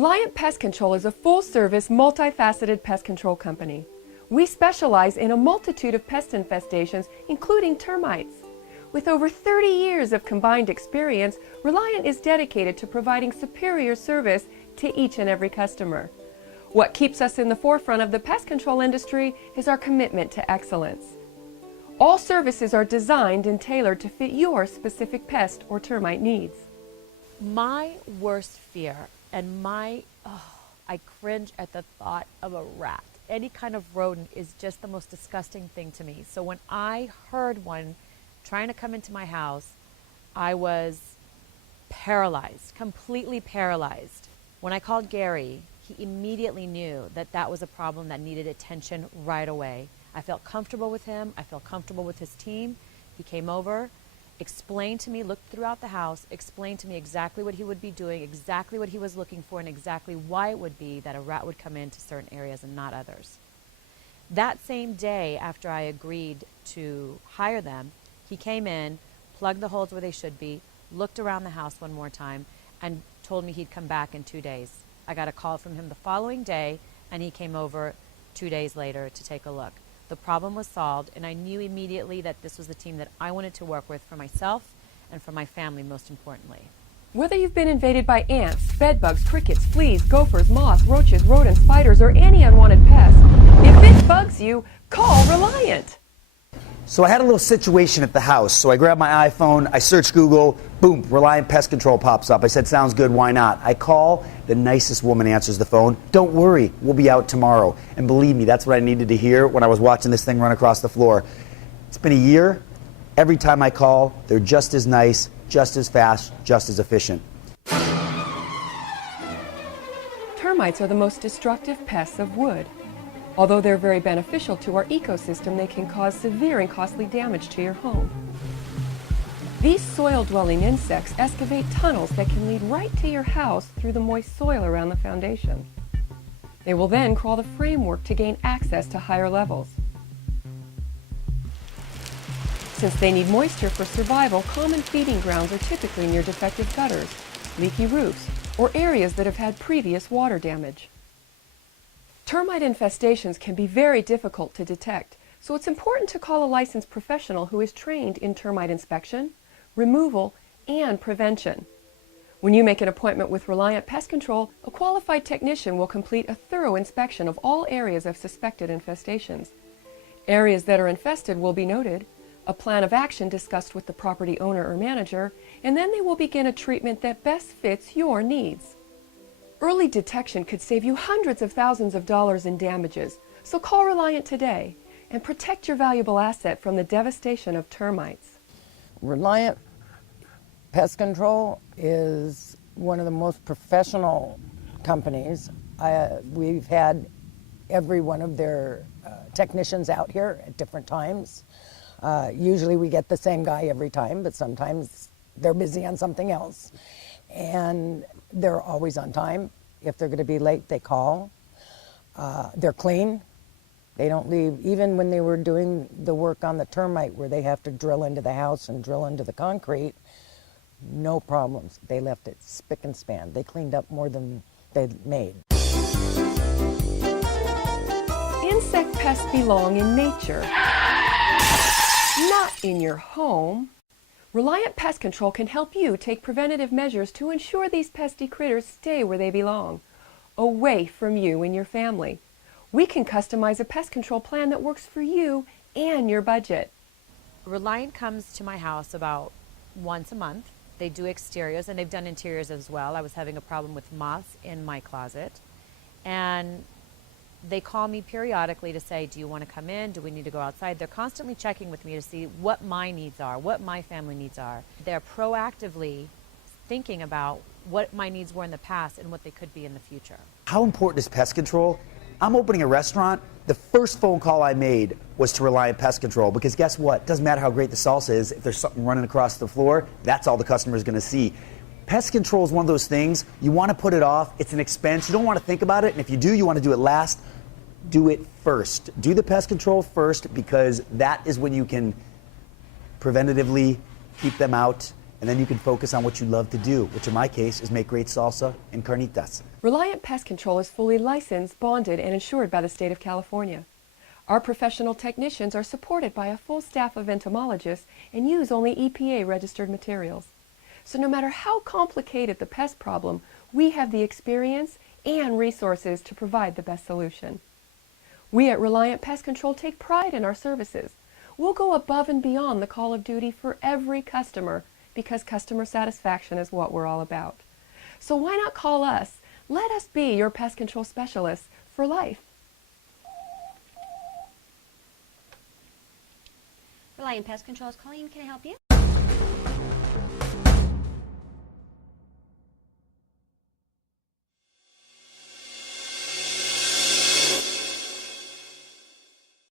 Reliant Pest Control is a full-service, multifaceted pest control company. We specialize in a multitude of pest infestations, including termites. With over 30 years of combined experience, Reliant is dedicated to providing superior service to each and every customer. What keeps us in the forefront of the pest control industry is our commitment to excellence. All services are designed and tailored to fit your specific pest or termite needs. My worst fear and I cringe at the thought of a rat. Any kind of rodent is just the most disgusting thing to me. So when I heard one trying to come into my house, I was paralyzed, completely paralyzed. When I called Gary, he immediately knew that that was a problem that needed attention right away. I felt comfortable with him. I felt comfortable with his team. He came over, explained to me, looked throughout the house, explained to me exactly what he would be doing, exactly what he was looking for, and exactly why it would be that a rat would come into certain areas and not others. That same day, after I agreed to hire them, he came in, plugged the holes where they should be, looked around the house one more time, and told me he'd come back in 2 days. I got a call from him the following day, and he came over 2 days later to take a look. The problem was solved, and I knew immediately that this was the team that I wanted to work with for myself and for my family, most importantly. Whether you've been invaded by ants, bedbugs, crickets, fleas, gophers, moths, roaches, rodents, spiders, or any unwanted pest, if it bugs you, call Reliant. So I had a little situation at the house. So I grabbed my iPhone, I searched Google, boom, Reliant Pest Control pops up. I said, sounds good, why not? I call, the nicest woman answers the phone. Don't worry, we'll be out tomorrow. And believe me, that's what I needed to hear when I was watching this thing run across the floor. It's been a year. Every time I call, they're just as nice, just as fast, just as efficient. Termites are the most destructive pests of wood. Although they're very beneficial to our ecosystem, they can cause severe and costly damage to your home. These soil-dwelling insects excavate tunnels that can lead right to your house through the moist soil around the foundation. They will then crawl the framework to gain access to higher levels. Since they need moisture for survival, common feeding grounds are typically near defective gutters, leaky roofs, or areas that have had previous water damage. Termite infestations can be very difficult to detect, so it's important to call a licensed professional who is trained in termite inspection, removal, and prevention. When you make an appointment with Reliant Pest Control, a qualified technician will complete a thorough inspection of all areas of suspected infestations. Areas that are infested will be noted, a plan of action discussed with the property owner or manager, and then they will begin a treatment that best fits your needs. Early detection could save you hundreds of thousands of dollars in damages, so call Reliant today and protect your valuable asset from the devastation of termites. Reliant Pest Control is one of the most professional companies. We've had every one of their technicians out here at different times. Usually we get the same guy every time, but sometimes they're busy on something else. And they're always on time. If they're going to be late, they call. They're clean. They don't leave. Even when they were doing the work on the termite where they have to drill into the house and drill into the concrete, no problems. They left it spick and span. They cleaned up more than they made. Insect pests belong in nature, not in your home. Reliant Pest Control can help you take preventative measures to ensure these pesky critters stay where they belong, away from you and your family. We can customize a pest control plan that works for you and your budget. Reliant comes to my house about once a month. They do exteriors and they've done interiors as well. I was having a problem with moths in my closet, and they call me periodically to say, do you want to come in? Do we need to go outside? They're constantly checking with me to see what my needs are, what my family needs are. They're proactively thinking about what my needs were in the past and what they could be in the future. How important is pest control? I'm opening a restaurant. The first phone call I made was to Reliant Pest Control, because guess what? Doesn't matter how great the salsa is, if there's something running across the floor, that's all the customer is going to see. Pest control is one of those things, you want to put it off, it's an expense, you don't want to think about it, and if you do, you want to do it last. Do it first. Do the pest control first, because that is when you can preventatively keep them out And then you can focus on what you love to do, which in my case is make great salsa and carnitas. Reliant Pest Control is fully licensed, bonded, and insured by the state of California. Our professional technicians are supported by a full staff of entomologists and use only EPA-registered materials. So no matter how complicated the pest problem, we have the experience and resources to provide the best solution. We at Reliant Pest Control take pride in our services. We'll go above and beyond the call of duty for every customer because customer satisfaction is what we're all about. So why not call us? Let us be your pest control specialists for life. Reliant Pest Control is calling. Can I help you?